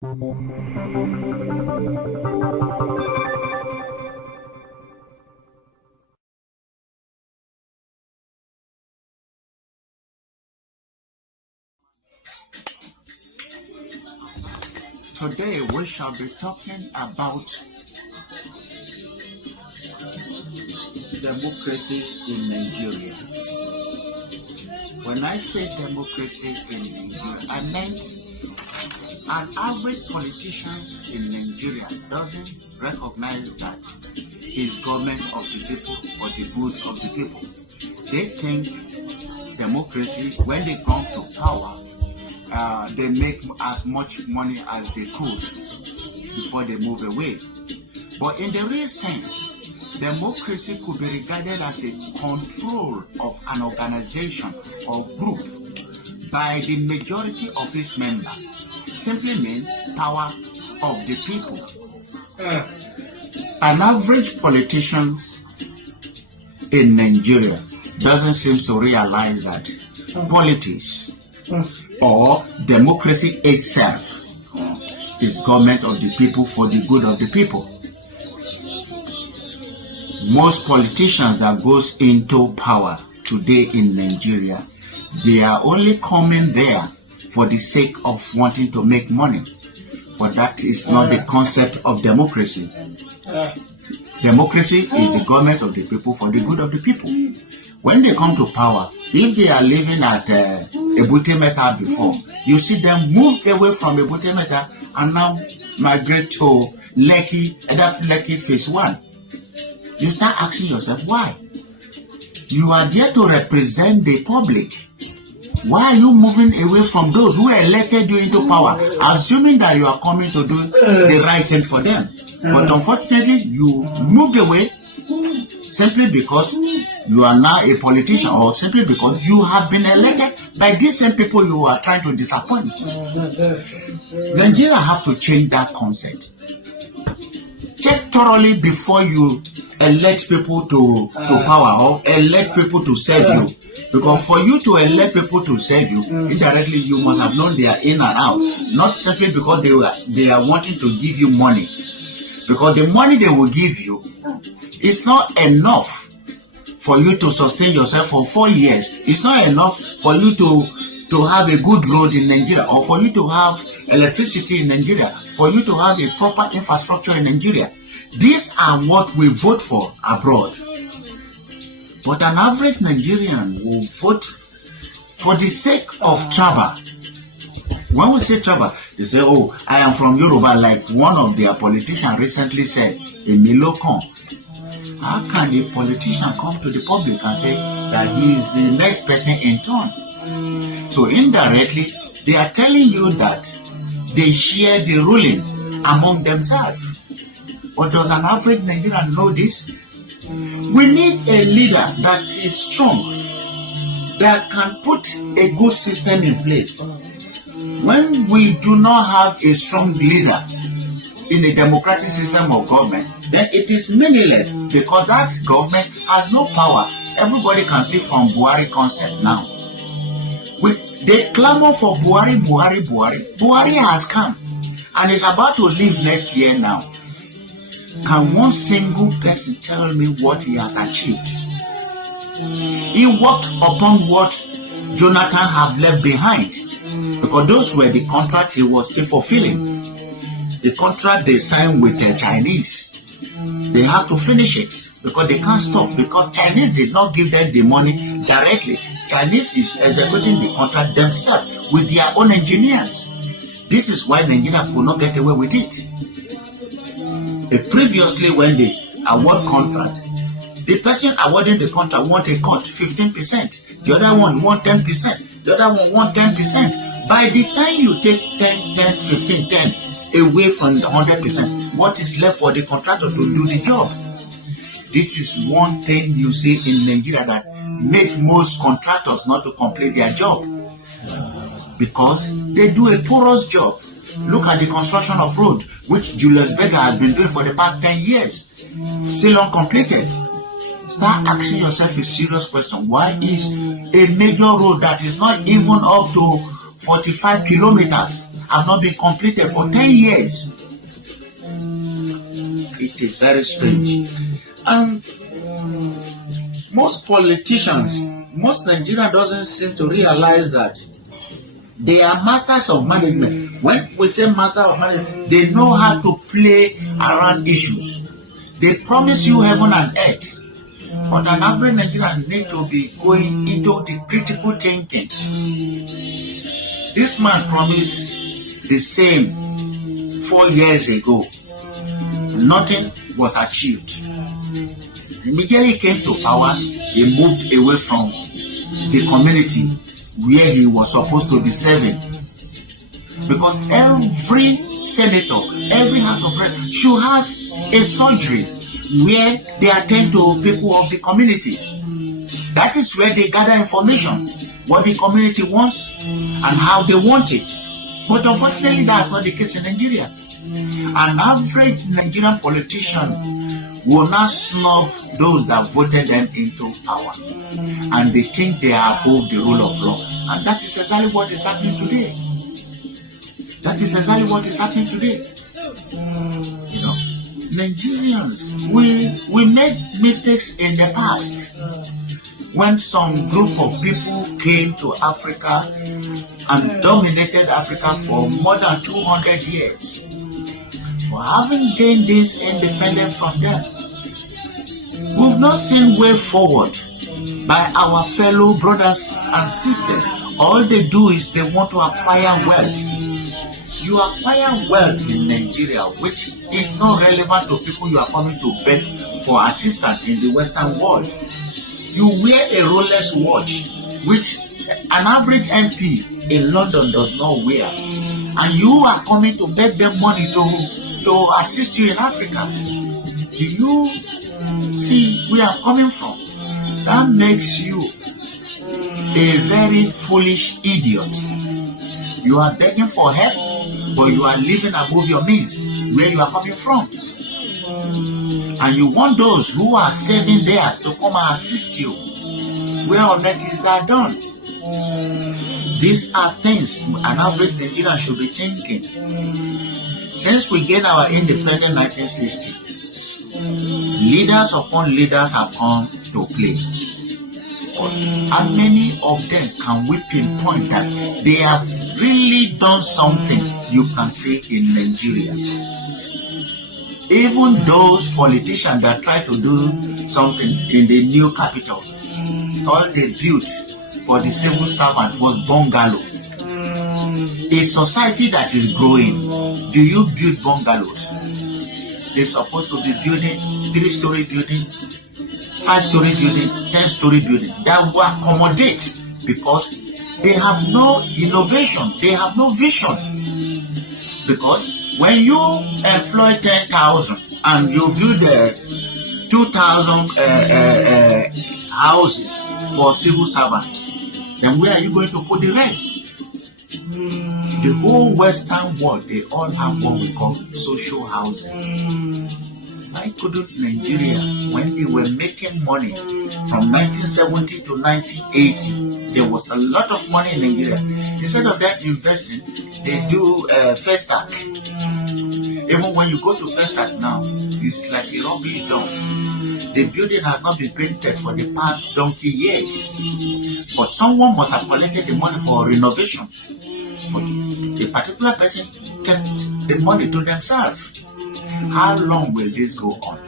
Today we shall be talking about democracy in Nigeria. When I say democracy in Nigeria, I meant an average politician in Nigeria doesn't recognize that he's government of the people for the good of the people. They think democracy, when they come to power, they make as much money as they could before they move away. But in the real sense, democracy could be regarded as a control of an organization or group by the majority of its members. Simply means power of the people. An average politician in Nigeria doesn't seem to realize that politics or democracy itself is government of the people for the good of the people. Most politicians that goes into power today in Nigeria, they are only coming there for the sake of wanting to make money. But that is not the concept of democracy. Democracy is the government of the people for the good of the people. When they come to power, if they are living at Ebute Metta before, you see them move away from Ebute Metta and now migrate to Lekki, that's Lekki phase 1. You start asking yourself why. You are there to represent the public. Why are you moving away from those who elected you into power, assuming that you are coming to do the right thing for them? But unfortunately, you moved away simply because you are now a politician, or simply because you have been elected by these same people you are trying to disappoint. Nigeria have to change that concept. Check thoroughly before you elect people to power or elect people to serve you. Because for you to elect people to serve you, indirectly you must have known they are in and out. Not simply because they are wanting to give you money. Because the money they will give you is not enough for you to sustain yourself for 4 years. It's not enough for you to have a good road in Nigeria, or for you to have electricity in Nigeria, for you to have a proper infrastructure in Nigeria. These are what we vote for abroad. But an average Nigerian will vote for the sake of travel. When we say travel, they say, oh, I am from Yoruba, like one of their politicians recently said, Emilokon. How can a politician come to the public and say that he is the next person in turn? So indirectly, they are telling you that they share the ruling among themselves. But does an average Nigerian know this? We need a leader that is strong, that can put a good system in place. When we do not have a strong leader in a democratic system of government, then it is meaningless, because that government has no power. Everybody can see from Buhari concept now. They clamor for Buhari. Buhari has come and is about to leave next year now. Can one single person tell me what he has achieved? He worked upon what Jonathan have left behind, because those were the contract he was still fulfilling. The contract they signed with the Chinese, they have to finish it because they can't stop, because Chinese did not give them the money directly. Chinese is executing the contract themselves with their own engineers. This is why Nigeria could not get away with it. Previously, when they award contract, the person awarding the contract want a cut 15%. The other one want 10%. The other one want 10%. By the time you take 10, 15, 10 away from the 100%, what is left for the contractor to do the job? This is one thing you see in Nigeria that make most contractors not to complete their job, because they do a porous job. Look at the construction of road, which Julius Berger has been doing for the past 10 years, still uncompleted. Start asking yourself a serious question. Why is a major road that is not even up to 45 kilometers have not been completed for 10 years. It is very strange. And most politicians, most Nigerians doesn't seem to realize that they are masters of management. When we say master of management, they know how to play around issues. They promise you heaven and earth. But an average Nigerian needs to be going into the critical thinking. This man promised the same 4 years ago. Nothing was achieved. Immediately he came to power, he moved away from the community where he was supposed to be serving. Because every senator, every House of Reps should have a surgery where they attend to people of the community. That is where they gather information, what the community wants and how they want it. But unfortunately, that's not the case in Nigeria. An average Nigerian politician will not snub those that voted them into power. And they think they are above the rule of law. And that is exactly what is happening today. That is exactly what is happening today. You know, Nigerians, we made mistakes in the past. When some group of people came to Africa and dominated Africa for more than 200 years. We haven't gained this independence from them. We've not seen way forward by our fellow brothers and sisters. All they do is they want to acquire wealth. You acquire wealth in Nigeria, which is not relevant to people you are coming to beg for assistance in the Western world. You wear a Rolex watch, which an average MP in London does not wear. And you are coming to beg them money to assist you in Africa. Do you see where I'm coming from? That makes you a very foolish idiot. You are begging for help, but you are living above your means, where you are coming from. And you want those who are saving theirs to come and assist you. Where on earth is that done? These are things an average Nigerian should be thinking. Since we gained our independence in 1960, leaders upon leaders have come to play. How many of them can we pinpoint that they have really done something you can say in Nigeria? Even those politicians that try to do something in the new capital, all they built for the civil servant was bungalow. A society that is growing, do you build bungalows? They're supposed to be building 3-story building, 5-story building, 10-story building that will accommodate, because they have no innovation, they have no vision. Because when you employ 10,000 and you build 2,000 houses for civil servants, then where are you going to put the rest? The whole Western world, they all have what we call social housing. Why couldn't Nigeria, when they were making money from 1970 to 1980, there was a lot of money in Nigeria. Instead of that investing, they do Festac. Even when you go to Festac now, it's like a rubbish dump. The building has not been painted for the past donkey years. But someone must have collected the money for renovation. But a particular person kept the money to themselves. How long will this go on?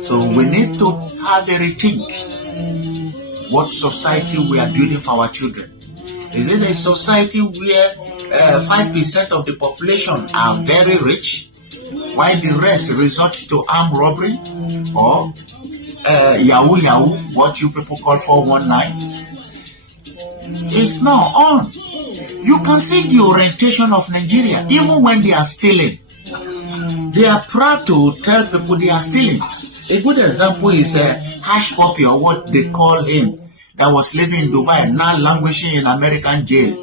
So we need to have a rethink what society we are building for our children. Is it a society where 5% of the population are very rich, while the rest resort to armed robbery or yahoo, what you people call 419? It's not on. You can see the orientation of Nigeria, even when they are stealing. They are proud to tell people they are stealing. A good example is Hash Puppy, or what they call him, that was living in Dubai and now languishing in American jail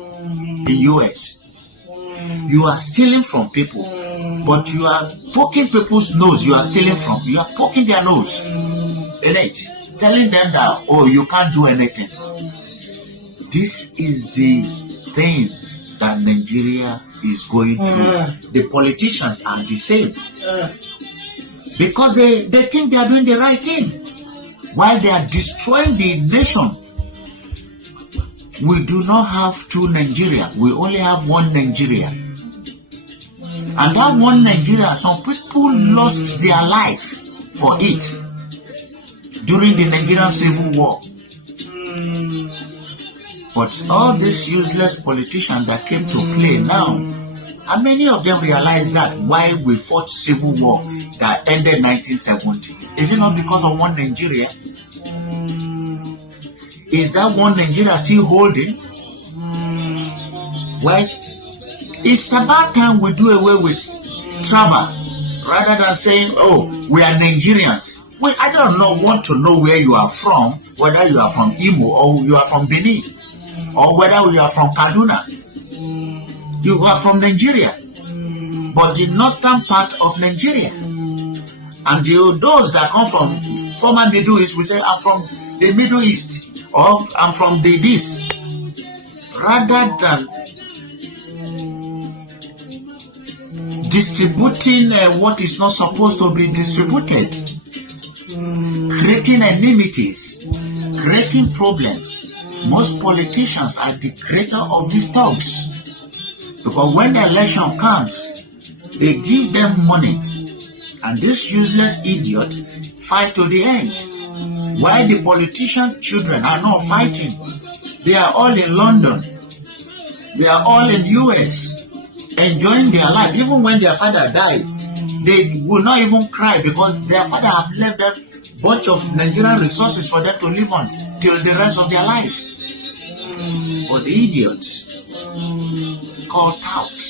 in US. You are stealing from people, but you are poking people's nose. You are stealing from. You are poking their nose in it, telling them that, oh, you can't do anything. This is the thing that Nigeria is going through. The politicians are the same. Because they think they are doing the right thing. While they are destroying the nation. We do not have two Nigeria. We only have one Nigeria. And that one Nigeria, some people lost their life for it during the Nigerian Civil War. But all these useless politicians that came to play now, and many of them realized that why we fought civil war that ended 1970. Is it not because of one Nigeria? Is that one Nigeria still holding? Well, it's about time we do away with travel rather than saying, oh, we are Nigerians. Well, I don't want to know where you are from, whether you are from Imo or you are from Benin, or whether you are from Kaduna. You are from Nigeria, but the northern part of Nigeria. And those that come from former Middle East, we say, I'm from the Middle East. Or I'm from the this, rather than distributing what is not supposed to be distributed, creating enmities, creating problems. Most politicians are the creator of these thugs, because when the election comes, they give them money, and this useless idiot fight to the end. While the politician children are not fighting, they are all in London, they are all in US, enjoying their life. Even when their father died, they will not even cry because their father have left them a bunch of Nigerian resources for them to live on till the rest of their life. But the idiots called out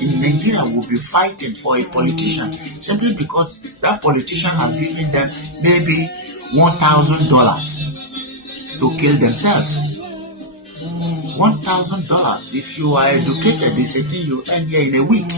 in Nigeria will be fighting for a politician simply because that politician has given them maybe $1,000 to kill themselves. $1,000. If you are educated, it's a thing you earn here in a week.